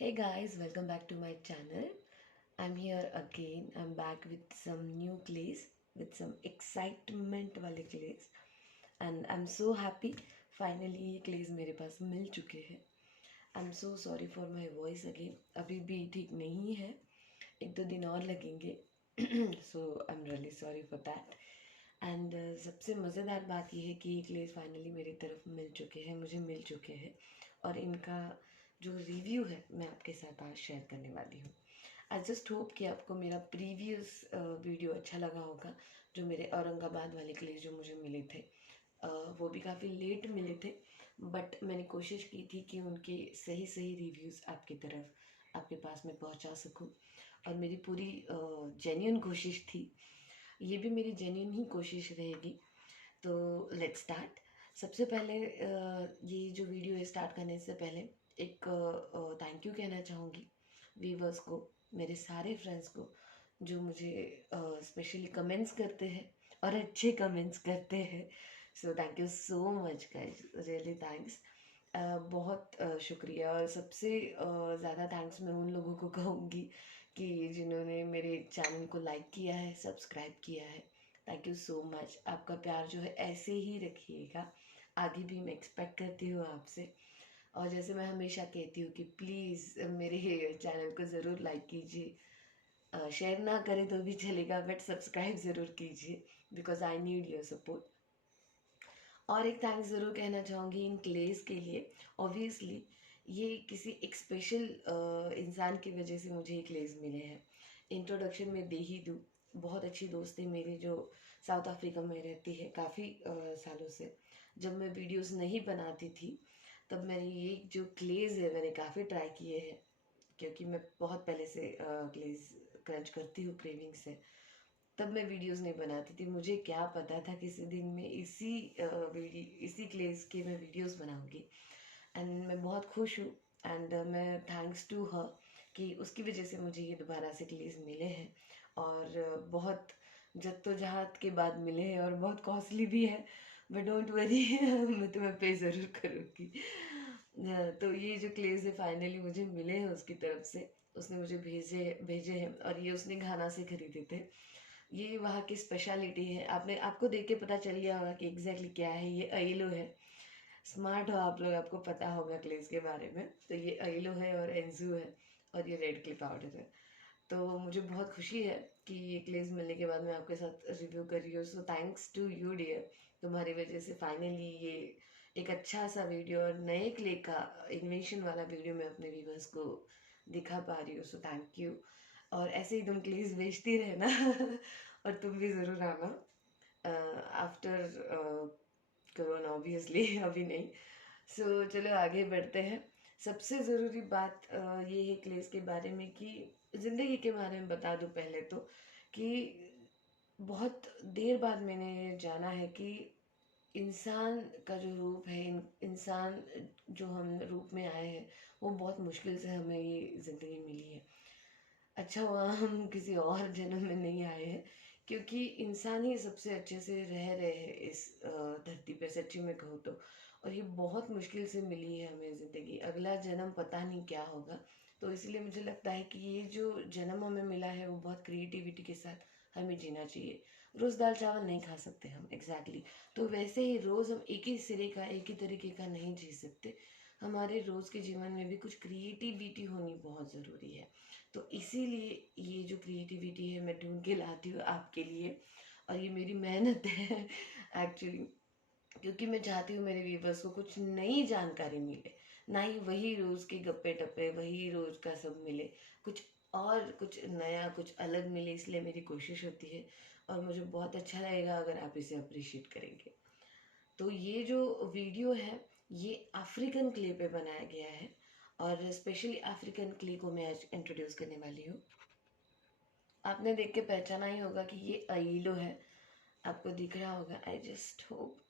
Hey guys, welcome back to my channel. I'm here again. I'm back with some new clays, with some excitement वाले clays, and I'm so happy. Finally ये clays मेरे पास मिल चुके हैं. I'm so sorry for my voice again. अभी भी ठीक नहीं है. एक दो दिन और लगेंगे. So I'm really sorry for that. And सबसे मज़ेदार बात यह है कि ये क्लेस फाइनली मेरी तरफ मिल चुके हैं, मुझे मिल चुके हैं और इनका जो रिव्यू है मैं आपके साथ आज शेयर करने वाली हूँ. आई जस्ट होप कि आपको मेरा प्रीवियस वीडियो अच्छा लगा होगा. जो मेरे औरंगाबाद वाले क्लेस जो मुझे मिले थे वो भी काफ़ी लेट मिले थे, बट मैंने कोशिश की थी कि उनके सही सही रिव्यूज़ आपकी तरफ आपके पास मैं पहुंचा सकूं और मेरी पूरी जेन्युइन कोशिश थी. ये भी मेरी जेन्युइन ही कोशिश रहेगी. तो लेट्स स्टार्ट. सबसे पहले ये जो वीडियो है स्टार्ट करने से पहले एक थैंक यू कहना चाहूँगी व्यूवर्स को, मेरे सारे फ्रेंड्स को जो मुझे स्पेशली कमेंट्स करते हैं और अच्छे कमेंट्स करते हैं. सो thank you so much guys, really thanks. बहुत शुक्रिया. और सबसे ज़्यादा थैंक्स मैं उन लोगों को कहूँगी कि जिन्होंने मेरे चैनल को लाइक किया है, सब्सक्राइब किया है. Thank you so much. आपका प्यार जो है ऐसे ही रखिएगा, आगे भी मैं एक्सपेक्ट करती हूँ आपसे. और जैसे मैं हमेशा कहती हूँ कि प्लीज़ मेरे चैनल को ज़रूर लाइक कीजिए. शेयर ना करें तो भी चलेगा, बट सब्सक्राइब ज़रूर कीजिए because I need your support. और एक थैंक्स ज़रूर कहना चाहूँगी इन क्लेस के लिए. ऑब्वियसली ये किसी एक स्पेशल इंसान की वजह से मुझे ये क्लेस मिले हैं. इंट्रोडक्शन में दे ही दूँ. बहुत अच्छी दोस्त है मेरी जो साउथ अफ्रीका में रहती है काफ़ी सालों से. जब मैं वीडियोस नहीं बनाती थी तब मैंने ये जो क्लेज है मैंने काफ़ी ट्राई किए हैं, क्योंकि मैं बहुत पहले से क्लेज क्रंच करती हूँ क्रेविंग से. तब मैं वीडियोस नहीं बनाती थी. मुझे क्या पता था किसी दिन में इसी क्लेस के मैं वीडियोस बनाऊंगी. एंड मैं बहुत खुश हूँ. एंड मैं थैंक्स टू हर कि उसकी वजह से मुझे ये दोबारा से क्लेस मिले हैं. और बहुत जद्दोजहद के बाद मिले हैं और बहुत कॉस्टली भी है, बट डोंट वरी. मैं तुम्हें पे ज़रूर करूँगी. तो ये जो क्लेस है फाइनली मुझे मिले हैं उसकी तरफ से. उसने मुझे भेजे भेजे हैं और ये उसने घाना से खरीदे थे. ये वहाँ की स्पेशलिटी है. आपको देख के पता चल गया होगा कि एग्जैक्टली क्या है. ये अइलो है. स्मार्ट हो आप लोग, आपको पता होगा क्लेज के बारे में. तो ये अइलो है और एंजू है और ये रेड क्लिप पाउडर है. तो मुझे बहुत खुशी है कि ये क्लेज मिलने के बाद मैं आपके साथ रिव्यू कर रही हूँ. So thanks to you dear. तुम्हारी वजह से फाइनली ये एक अच्छा सा वीडियो और नए क्ले का इन्वेंशन वाला वीडियो मैं अपने व्यूवर्स को दिखा पा रही हूँ. सो थैंक यू. और ऐसे ही तुम क्लेज बेचती रहना. और तुम भी ज़रूर आना आफ्टर कोरोना ऑब्वियसली. अभी नहीं. सो चलो आगे बढ़ते हैं. सबसे ज़रूरी बात ये है क्लेस के बारे में कि ज़िंदगी के बारे में बता दूँ पहले तो, कि बहुत देर बाद मैंने जाना है कि इंसान का जो रूप है, इंसान जो हम रूप में आए हैं वो बहुत मुश्किल से हमें ये ज़िंदगी मिली है. अच्छा हुआ हम किसी और जन्म में नहीं आए हैं, क्योंकि इंसान ही सबसे अच्छे से रह रहे हैं इस धरती पे, सच्ची में कहूँ तो. और ये बहुत मुश्किल से मिली है हमें ज़िंदगी. अगला जन्म पता नहीं क्या होगा. तो इसलिए मुझे लगता है कि ये जो जन्म हमें मिला है वो बहुत क्रिएटिविटी के साथ हमें जीना चाहिए. रोज़ दाल चावल नहीं खा सकते हम एग्जैक्टली तो वैसे ही रोज़ हम एक ही सिरे का एक ही तरीके का नहीं जी सकते. हमारे रोज़ के जीवन में भी कुछ क्रिएटिविटी होनी बहुत ज़रूरी है. तो इसीलिए ये जो क्रिएटिविटी है मैं ढूंढ के लाती हूँ आपके लिए. और ये मेरी मेहनत है एक्चुअली, क्योंकि मैं चाहती हूँ मेरे व्यूवर्स को कुछ नई जानकारी मिले, ना ही वही रोज़ के गप्पे टप्पे वही रोज़ का सब मिले. कुछ और कुछ नया कुछ अलग मिले, इसलिए मेरी कोशिश होती है. और मुझे बहुत अच्छा लगेगा अगर आप इसे अप्रिशिएट करेंगे. तो ये जो वीडियो है ये अफ्रीकन क्ले पे बनाया गया है और स्पेशली अफ्रीकन क्ले को मैं आज इंट्रोड्यूस करने वाली हूँ. आपने देख के पहचाना ही होगा कि ये अइलो है. आपको दिख रहा होगा, आई जस्ट होप.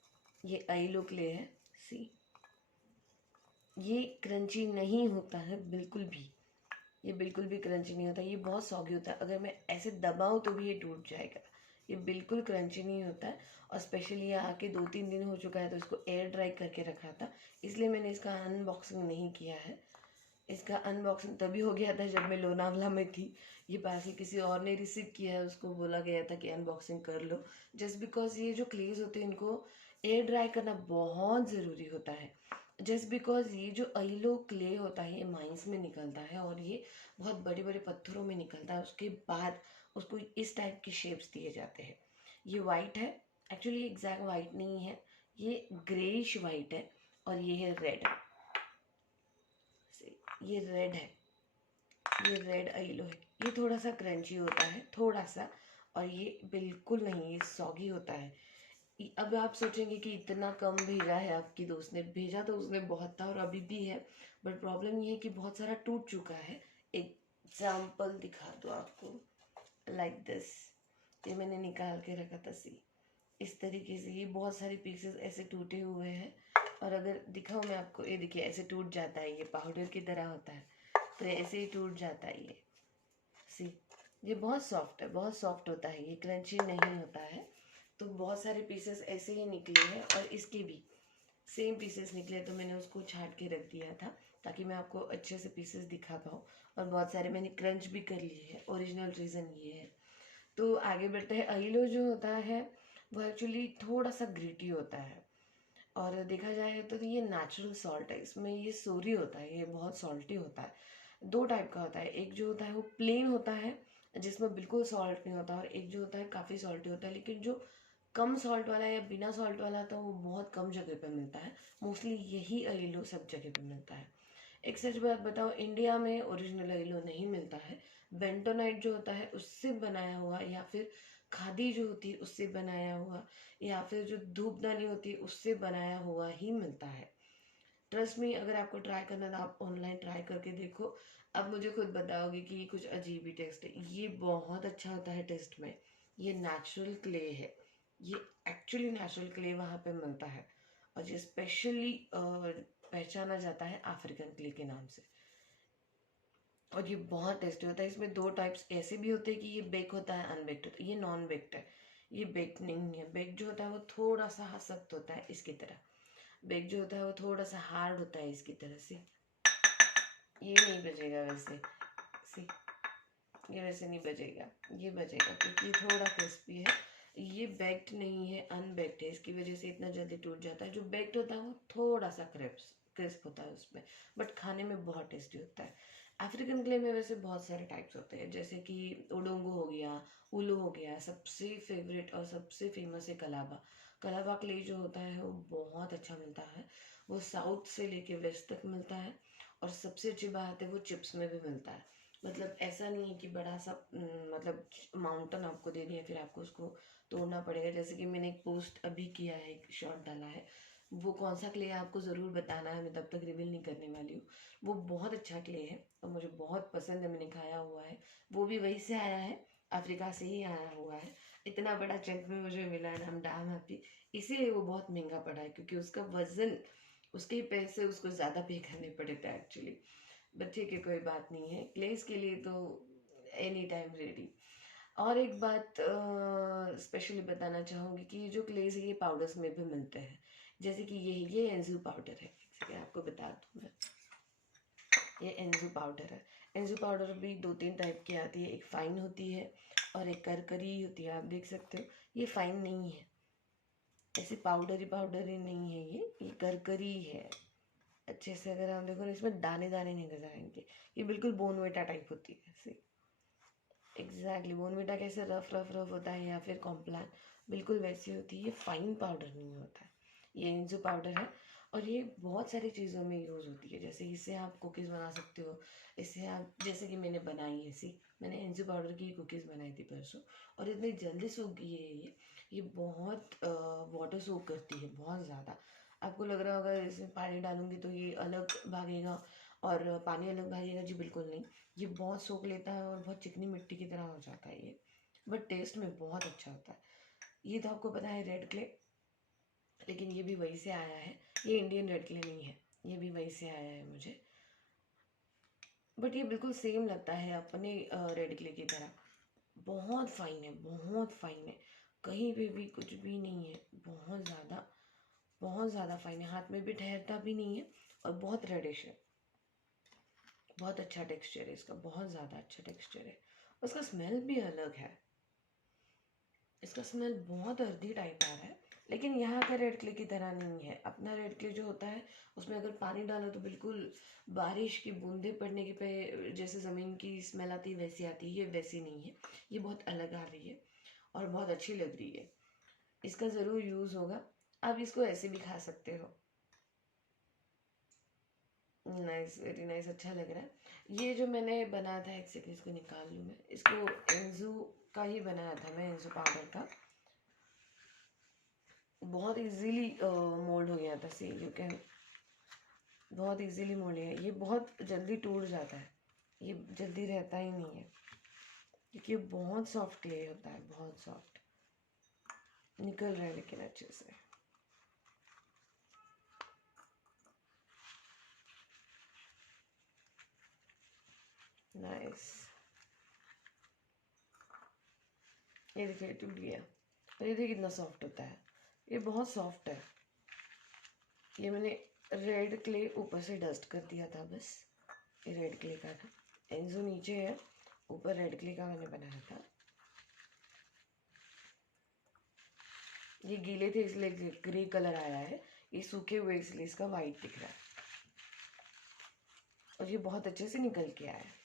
ये अइलो क्ले है. सी, ये क्रंची नहीं होता है बिल्कुल भी. ये बिल्कुल भी क्रंची नहीं होता. ये बहुत सॉगी होता है. अगर मैं ऐसे दबाऊँ तो भी ये टूट जाएगा. ये बिल्कुल क्रंची नहीं होता है. और स्पेशली ये आके 2-3 दिन हो चुका है तो इसको एयर ड्राई करके रखा था, इसलिए मैंने इसका अनबॉक्सिंग नहीं किया है. इसका अनबॉक्सिंग तभी हो गया था जब मैं लोनावला में थी। ये पार्सल किसी और ने रिसीव किया है, उसको बोला गया था कि अनबॉक्सिंग कर लो। जस्ट बिकॉज ये जो क्लेज होते हैं इनको एयर ड्राई करना बहुत ज़रूरी होता है। जस्ट बिकॉज ये जो अइलो क्ले होता है ये माइंस में निकलता है और ये बहुत बड़े बड़े पत्थरों में निकलता है। उसके बाद उसको इस टाइप के शेप्स दिए जाते हैं। ये वाइट है, एक्चुअली एग्जैक्ट वाइट नहीं है, ये ग्रेइश वाइट है और ये है रेड। ये रेड है, ये रेड अइलो है। ये थोड़ा सा क्रंची होता है, थोड़ा सा, और ये बिल्कुल नहीं, ये सॉगी होता है। अब आप सोचेंगे कि इतना कम भेजा है, आपकी दोस्त ने भेजा तो उसने बहुत था और अभी भी है, बट प्रॉब्लम ये है कि बहुत सारा टूट चुका है। एग्जाम्पल दिखा दो आपको, लाइक दिस। ये मैंने निकाल के रखा था, सी इस तरीके से ये बहुत सारे पीसेस ऐसे टूटे हुए हैं। और अगर दिखाऊं मैं आपको, ये देखिए ऐसे टूट जाता है, ये पाउडर की तरह होता है, तो ऐसे ही टूट जाता है ये। सी, ये बहुत सॉफ्ट है, बहुत सॉफ्ट होता है, ये क्रंची नहीं होता है। तो बहुत सारे पीसेस ऐसे ही निकले हैं और इसके भी सेम पीसेस निकले, तो मैंने उसको छाट के रख दिया था ताकि मैं आपको अच्छे से पीसेस दिखा पाऊँ। और बहुत सारे मैंने क्रंच भी कर लिए हैं, ओरिजिनल रीज़न ये है। तो आगे बढ़ते हैं। अइलो जो होता है वो एक्चुअली थोड़ा सा ग्रिटी होता है, और देखा जाए तो ये नेचुरल सॉल्ट है, इसमें ये सोरी होता है, ये बहुत सॉल्टी होता है। दो टाइप का होता है, एक जो होता है वो प्लेन होता है जिसमें बिल्कुल सॉल्ट नहीं होता, और एक जो होता है काफ़ी सॉल्टी होता है। लेकिन जो कम सॉल्ट वाला या बिना सॉल्ट वाला तो वो बहुत कम जगह पे मिलता है, मोस्टली यही अइलो सब जगह पे मिलता है। एक सच बात बताओ, इंडिया में ओरिजिनल अइलो नहीं मिलता है। बेंटोनाइट जो होता है उससे बनाया हुआ, या फिर खादी जो होती है उससे बनाया हुआ, या फिर जो धूपदानी होती है उससे बनाया हुआ ही मिलता है। ट्रस्ट मी, अगर आपको ट्राई करना है तो आप ऑनलाइन ट्राई करके देखो। अब मुझे खुद बताओगे कि ये कुछ अजीब ही टेस्ट है, ये बहुत अच्छा होता है टेस्ट में। ये नेचुरल क्ले है, ये एक्चुअली नेचुरल क्ले वहाँ पे मिलता है, और ये स्पेशली पहचाना जाता है अफ्रीकन क्ले के नाम से। और ये बहुत टेस्टी होता है। इसमें दो टाइप्स ऐसे भी होते हैं कि ये बेक होता है, अनबेक्ड होता है। ये नॉन बेक्ड है, ये बेक्ड नहीं है। बेक जो होता है वो थोड़ा सा सख्त होता है इसकी तरह, बेक जो होता है वो थोड़ा सा हार्ड होता है इसकी तरह से। ये नहीं बजेगा वैसे, सी, ये वैसे नहीं बजेगा, ये बजेगा क्योंकि ये थोड़ा क्रिस्पी है। ये बेक्ड नहीं है, अनबेक्ड है, इसकी वजह से इतना जल्दी टूट जाता है। जो बेक्ड होता है वो थोड़ा सा क्रिस्प होता है उसमें, बट खाने में बहुत टेस्टी होता है। अफ्रीकन क्ले में वैसे बहुत सारे टाइप्स होते हैं, जैसे कि ओडोंगो हो गया, उलो हो गया, सबसे फेवरेट और सबसे फेमस है कलाबा। कलाबा क्ले जो होता है वो बहुत अच्छा मिलता है, वो साउथ से लेके वेस्ट तक मिलता है। और सबसे अच्छी बात है वो चिप्स में भी मिलता है। मतलब ऐसा नहीं है कि बड़ा सा मतलब माउंटेन आपको दे दिया फिर आपको उसको तोड़ना पड़ेगा। जैसे कि मैंने एक पोस्ट अभी किया है, एक शॉर्ट डाला है, वो कौन सा क्ले है आपको ज़रूर बताना है, मैं तब तक रिवील नहीं करने वाली हूँ। वो बहुत अच्छा क्ले है और मुझे बहुत पसंद है, मैंने खाया हुआ है। वो भी वहीं से आया है, अफ्रीका से ही आया हुआ है। इतना बड़ा चंक में मुझे मिला है ना, हम डैम हैप्पी। इसीलिए वो बहुत महंगा पड़ा है, क्योंकि उसका वजन, उसके पैसे उसको ज़्यादा पे करने पड़े थे एक्चुअली। बट ठीक है, कोई बात नहीं है, क्लेस के लिए तो एनी टाइम रेडी। और एक बात स्पेशली बताना चाहूँगी कि ये जो क्लेस है ये पाउडर्स में भी मिलते हैं। जैसे कि ये एंजू पाउडर है, जैसे कि आपको बता दूँ मैं, ये एंजू पाउडर है। एंजू पाउडर भी दो तीन टाइप की आती है, एक फाइन होती है और एक करकरी होती है। आप देख सकते हो ये फाइन नहीं है, ऐसे पाउडर ही नहीं है, ये करकरी है। अच्छे से अगर आप देखो ना, इसमें दाने दाने नहीं नजर आएंगे, ये बिल्कुल बोनविटा टाइप होती है ऐसे। एग्जैक्टली बोनविटा कैसे रफ रफ रफ होता है या फिर कॉम्प्लान, बिल्कुल वैसी होती है। ये फाइन पाउडर नहीं होता है, ये इंजो पाउडर है। और ये बहुत सारी चीज़ों में यूज़ होती है, जैसे इससे आप कुकीज़ बना सकते हो। इससे आप, जैसे कि मैंने बनाई है, सी मैंने इंजो पाउडर की कुकीज़ बनाई थी परसों, और इतनी जल्दी सूख गई है ये बहुत वाटर सूख करती है बहुत ज़्यादा। आपको लग रहा होगा इसमें पानी डालूंगी तो ये अलग भागेगा और पानी अलग भागेगा, जी बिल्कुल नहीं। ये बहुत सोख लेता है और बहुत चिकनी मिट्टी की तरह हो जाता है ये, बट टेस्ट में बहुत अच्छा होता है। ये तो आपको पता है रेड क्ले, लेकिन ये भी वहीं से आया है। ये इंडियन रेड क्ले नहीं है, ये भी वहीं से आया है मुझे, बट ये बिल्कुल सेम लगता है अपने रेड क्ले की तरह। बहुत फाइन है, बहुत फाइन है, कहीं पे भी कुछ भी नहीं है, बहुत ज़्यादा फाइन है, हाथ में भी ठहरता भी नहीं है और बहुत रेडिश है। बहुत अच्छा टेक्सचर है इसका, बहुत ज़्यादा अच्छा टेक्सचर है। उसका स्मेल भी अलग है, इसका स्मेल बहुत अर्दी टाइप आ रहा है, लेकिन यहाँ का रेड क्ले की तरह नहीं है। अपना रेड क्ले जो होता है उसमें अगर पानी डालो तो बिल्कुल बारिश की बूंदे पड़ने के पे जैसे ज़मीन की स्मेल आती है वैसी आती है, ये वैसी नहीं है, ये बहुत अलग आ रही है और बहुत अच्छी लग रही है। इसका ज़रूर यूज़ होगा, आप इसको ऐसे भी खा सकते हो। नाइस, वेरी नाइस, अच्छा लग रहा है। ये जो मैंने बनाया था, एक सेकंड इसको निकाल लूँ मैं, इसको एंजू का ही बनाया था मैं, एंजू पाउडर का। बहुत इजीली मोल्ड हो गया था, सी यू कैन, बहुत इजीली मोल्ड है। ये बहुत जल्दी टूट जाता है, ये जल्दी रहता ही नहीं है क्योंकि ये बहुत सॉफ्ट क्ले होता है, बहुत सॉफ्ट निकल रहा है लेकिन अच्छे से। नाइस, ये देखिए टूट गया। और ये देखिए कितना सॉफ्ट होता है, ये बहुत सॉफ्ट है। ये मैंने रेड क्ले ऊपर से डस्ट कर दिया था बस, ये रेड क्ले का था। एंजो नीचे है, ऊपर रेड क्ले का मैंने बनाया था। ये गीले थे इसलिए ग्रे कलर आया है, ये सूखे हुए इसलिए इसका वाइट दिख रहा है। और ये बहुत अच्छे से निकल के आया है,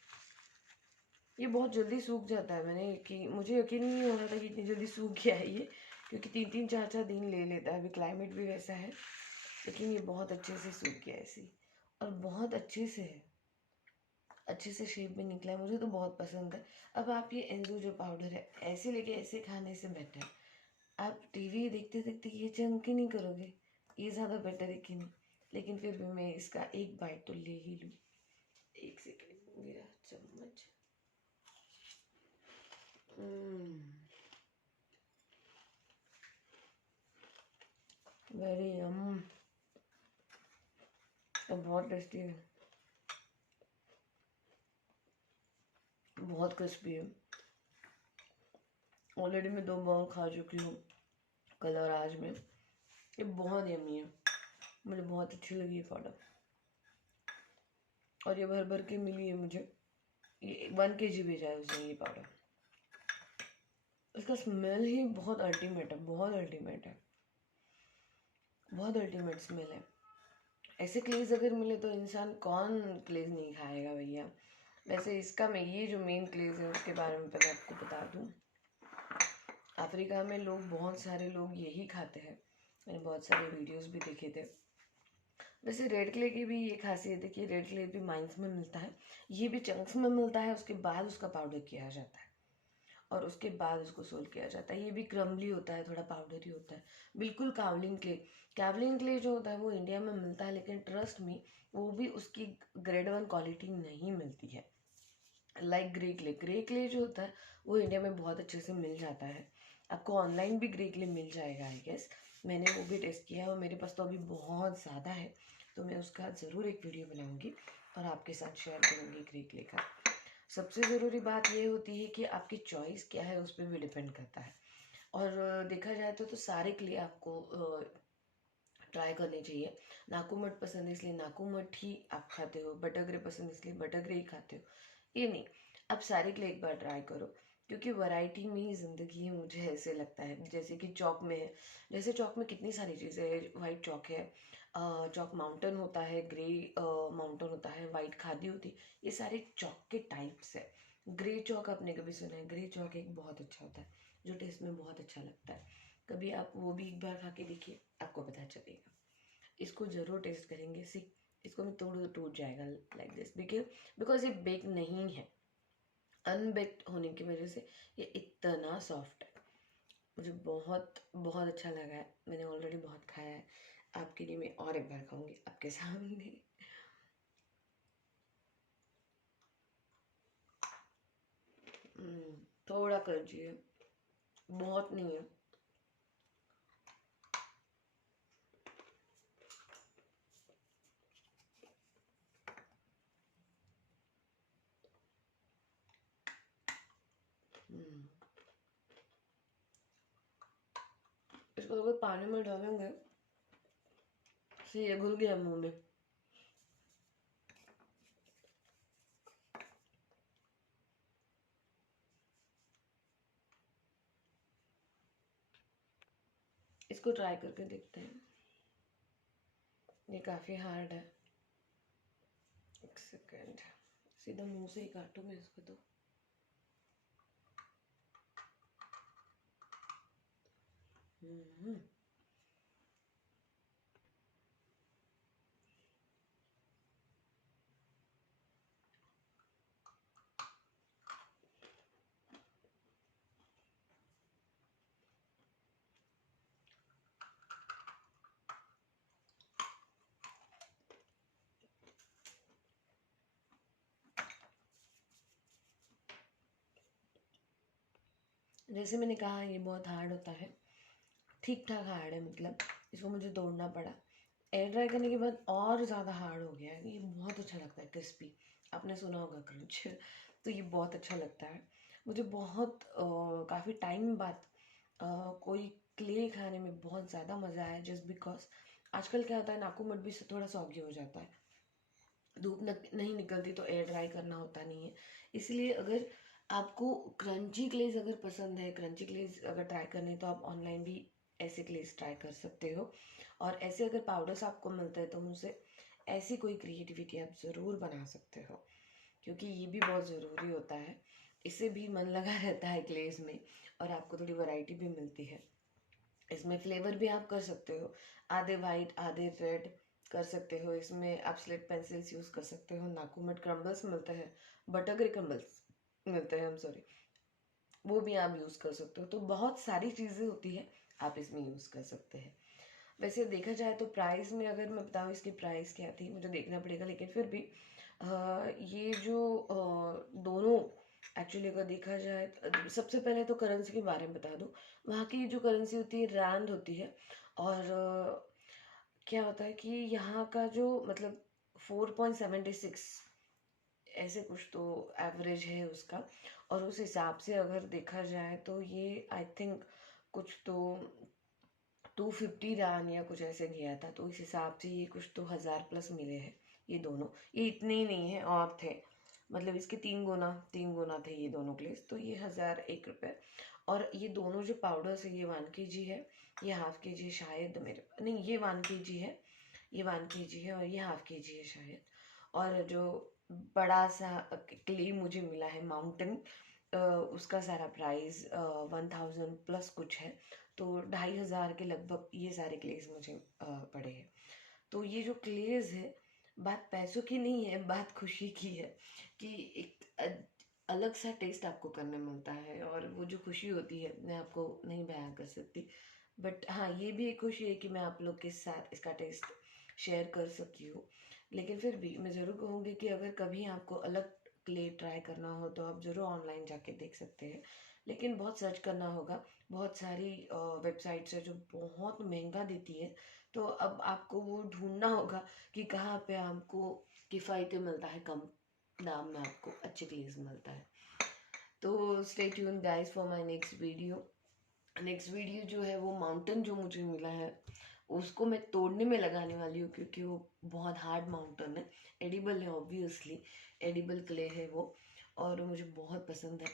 ये बहुत जल्दी सूख जाता है। मुझे यकीन नहीं हो रहा था कि इतनी जल्दी सूख गया है ये, क्योंकि 3-4 दिन ले लेता है, अभी क्लाइमेट भी वैसा है। लेकिन ये बहुत अच्छे से सूख गया ऐसे, और बहुत अच्छे से है, अच्छे से शेप में निकला है, मुझे तो बहुत पसंद है। अब आप ये एंजो जो पाउडर है ऐसे लेके ऐसे खाने से बेटर, आप टीवी देखते देखते ये जंक ही नहीं करोगे, ये ज़्यादा बेटर है कि नहीं। लेकिन फिर भी मैं इसका एक बाइट तो ले ही लूँ। एक सेकेंड, मेरा चम्मच। वेरी यम, बहुत टेस्टी है, बहुत क्रिस्पी है। ऑलरेडी मैं 2 बाउल खा चुकी हूँ कल और आज में, ये बहुत यमी है, मुझे बहुत अच्छी लगी ये प्रोडक्ट। और ये भर भर के मिली है मुझे, ये 1 kg भेजा है उसने ये पाउडर। इसका स्मेल ही बहुत अल्टीमेट है, बहुत अल्टीमेट है, बहुत अल्टीमेट स्मेल है। ऐसे क्लेज अगर मिले तो इंसान कौन क्लेज नहीं खाएगा भैया। वैसे इसका मैं ये जो मेन क्लेज है उसके बारे में पहले आपको बता दूँ, अफ्रीका में लोग, बहुत सारे लोग यही खाते हैं, मैंने बहुत सारे वीडियोस भी देखे थे। वैसे रेड क्ले की भी ये खासियत है कि रेड क्ले भी माइंस में मिलता है, ये भी चंक्स में मिलता है, उसके बाद उसका पाउडर किया जाता है और उसके बाद उसको सोल किया जाता है। ये भी क्रम्बली होता है, थोड़ा पाउडर ही होता है, बिल्कुल कावलिन क्ले। कावलिन क्ले जो होता है वो इंडिया में मिलता है, लेकिन ट्रस्ट मी वो भी उसकी ग्रेड 1 क्वालिटी नहीं मिलती है। लाइक ग्रे क्ले जो होता है वो इंडिया में बहुत अच्छे से मिल जाता है, आपको ऑनलाइन भी ग्रे क्ले मिल जाएगा आई गेस। मैंने वो भी टेस्ट किया है और मेरे पास तो अभी बहुत ज़्यादा है, तो मैं उसका ज़रूर एक वीडियो बनाऊंगी और आपके साथ शेयर करूंगी ग्रे क्ले का। सबसे ज़रूरी बात ये होती है कि आपकी चॉइस क्या है, उस पर भी डिपेंड करता है। और देखा जाए तो सारे क्ले आपको ट्राई करनी चाहिए। नाकूमट पसंद है इसलिए नाकूमट ही आप खाते हो, बटर ग्रे पसंद है इसलिए बटर ग्रे ही खाते हो, ये नहीं, आप सारे क्ले एक बार ट्राई करो, क्योंकि वैरायटी में ही ज़िंदगी है, मुझे ऐसे लगता है। जैसे कि चौक में है, जैसे चौक में कितनी सारी चीज़ें है, वाइट चौक है, चौक माउंटेन होता है, ग्रे माउंटेन होता है, वाइट खादी होती है, ये सारे चौक के टाइप्स है। ग्रे चौक आपने कभी सुना है? ग्रे चौक एक बहुत अच्छा होता है जो टेस्ट में बहुत अच्छा लगता है, कभी आप वो भी एक बार खा के देखिए, आपको पता चलेगा। इसको ज़रूर टेस्ट करेंगे, सी इसको मैं तोड़ टूट जाएगा लाइक दिस, बिकॉज ये बेक नहीं है, अनबेक्ड होने की वजह से ये इतना सॉफ्ट है। मुझे बहुत बहुत अच्छा लगा है, मैंने ऑलरेडी बहुत खाया है, आपके लिए मैं और एक बार खाऊंगी आपके सामने। थोड़ा कीजिए, बहुत नहीं है। हम्म, इसको अगर पानी में डालेंगे से ये घुल गया मुंह में, इसको ट्राई करके देखते हैं। ये काफ़ी हार्ड है। एक सेकेंड, सीधा मुंह से ही काटूँ मैं इसको तो। हम्म जैसे मैंने कहा ये बहुत हार्ड होता है, ठीक ठाक हार्ड है, मतलब इसको मुझे तोड़ना पड़ा। एयर ड्राई करने के बाद और ज़्यादा हार्ड हो गया है। ये बहुत अच्छा लगता है, क्रिस्पी। आपने सुना होगा क्रंच तो ये बहुत अच्छा लगता है मुझे। बहुत काफ़ी टाइम बाद कोई क्ले खाने में बहुत ज़्यादा मज़ा आया, जस्ट बिकॉज आजकल क्या होता है, नाकू मट भी थोड़ा सॉगी हो जाता है, धूप नहीं निकलती तो एयर ड्राई करना होता नहीं है। इसलिए अगर आपको क्रंची ग्लेज अगर पसंद है, क्रंची ग्लेज अगर ट्राई करनी है, तो आप ऑनलाइन भी ऐसे ग्लेज ट्राई कर सकते हो। और ऐसे अगर पाउडर्स आपको मिलते हैं तो उनसे ऐसी कोई क्रिएटिविटी आप ज़रूर बना सकते हो, क्योंकि ये भी बहुत ज़रूरी होता है। इससे भी मन लगा रहता है ग्लेज में, और आपको थोड़ी वैरायटी भी मिलती है। इसमें फ्लेवर भी आप कर सकते हो, आधे वाइट आधे रेड कर सकते हो। इसमें आप स्लिट पेंसिल्स यूज़ कर सकते हो, नाकूमट क्रम्बल्स मिलते हैं, बटरग्रे क्रम्बल्स मिलते हैं, हम सॉरी, वो भी आप यूज़ कर सकते हो। तो बहुत सारी चीज़ें होती है, आप इसमें यूज़ कर सकते हैं। वैसे देखा जाए तो प्राइस में अगर मैं बताऊँ इसकी प्राइस क्या थी, मुझे देखना पड़ेगा, लेकिन फिर भी ये जो दोनों एक्चुअली अगर देखा जाए तो सबसे पहले तो करेंसी के बारे में बता दूँ। वहाँ की जो करेंसी होती है रैंड होती है, और क्या होता है कि यहाँ का जो मतलब 4.76 ऐसे कुछ तो एवरेज है उसका। और उस हिसाब से अगर देखा जाए तो ये आई थिंक कुछ तो 250 रन या कुछ ऐसे गया था, तो इस हिसाब से ये कुछ तो 1000+ मिले हैं। ये दोनों, ये इतने ही नहीं है और थे, मतलब इसके 3 गुना थे ये दोनों ग्लेस, तो ये 1001 रुपये। और ये दोनों जो पाउडर्स है, ये 1 kg है, ये ½ kg है शायद, मेरे नहीं, ये 1 kg है, ये 1 kg है, और ये ½ kg है शायद। और जो बड़ा सा क्ले मुझे मिला है माउंटेन, उसका सारा प्राइस 1000+ कुछ है। तो 2500 के लगभग ये सारे क्लेज मुझे पड़े हैं। तो ये जो क्लेज है, बात पैसों की नहीं है, बात खुशी की है कि एक अलग सा टेस्ट आपको करने मिलता है, और वो जो खुशी होती है मैं आपको नहीं बयां कर सकती। बट हाँ, ये भी एक खुशी है कि मैं आप लोग के साथ इसका टेस्ट शेयर कर सकी हूँ। लेकिन फिर भी मैं ज़रूर कहूँगी कि अगर कभी आपको अलग क्ले ट्राई करना हो तो आप ज़रूर ऑनलाइन जाके देख सकते हैं, लेकिन बहुत सर्च करना होगा। बहुत सारी वेबसाइट्स है जो बहुत महंगा देती है, तो अब आपको वो ढूंढना होगा कि कहाँ पे आपको किफ़ायती मिलता है, कम दाम में आपको अच्छे ग्लेज मिलता है। तो stay tune guys for my next video. Next video जो है वो माउंटेन जो मुझे मिला है उसको मैं तोड़ने में लगाने वाली हूँ, क्योंकि वो बहुत हार्ड माउंटेन है। एडिबल है ऑब्वियसली, एडिबल क्ले है वो, और मुझे बहुत पसंद है,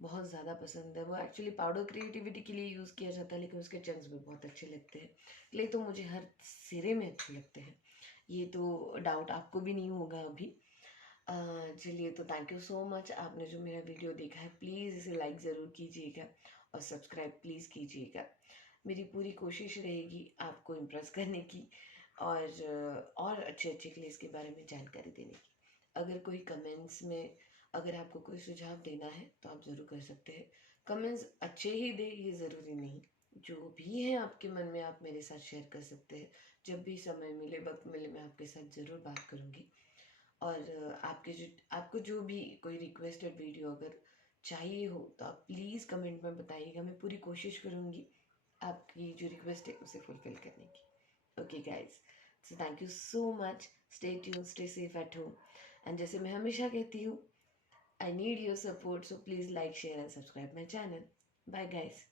बहुत ज़्यादा पसंद है। वो एक्चुअली पाउडर क्रिएटिविटी के लिए यूज़ किया जाता है, लेकिन उसके चंक्स भी बहुत अच्छे लगते हैं। क्ले तो मुझे हर सिरे में अच्छे लगते हैं, ये तो डाउट आपको भी नहीं होगा अभी। चलिए, तो थैंक यू सो मच, आपने जो मेरा वीडियो देखा है प्लीज़ इसे लाइक ज़रूर कीजिएगा, और सब्सक्राइब प्लीज़ कीजिएगा। मेरी पूरी कोशिश रहेगी आपको इम्प्रेस करने की, और अच्छे अच्छे क्लेस के बारे में जानकारी देने की। अगर कोई कमेंट्स में, अगर आपको कोई सुझाव देना है तो आप ज़रूर कर सकते हैं। कमेंट्स अच्छे ही दे ये ज़रूरी नहीं, जो भी है आपके मन में आप मेरे साथ शेयर कर सकते हैं। जब भी समय मिले, वक्त मिले, मैं आपके साथ ज़रूर बात करूँगी। और आपको जो भी कोई रिक्वेस्टेड वीडियो अगर चाहिए हो तो आप प्लीज़ कमेंट में बताइएगा, मैं पूरी कोशिश करूँगी आपकी जो रिक्वेस्ट है उसे फुलफिल करने की। Okay guys, so thank you so much, stay tune, stay safe at home, and जैसे मैं हमेशा कहती हूँ, I need your support, so please like share and subscribe my channel. Bye guys.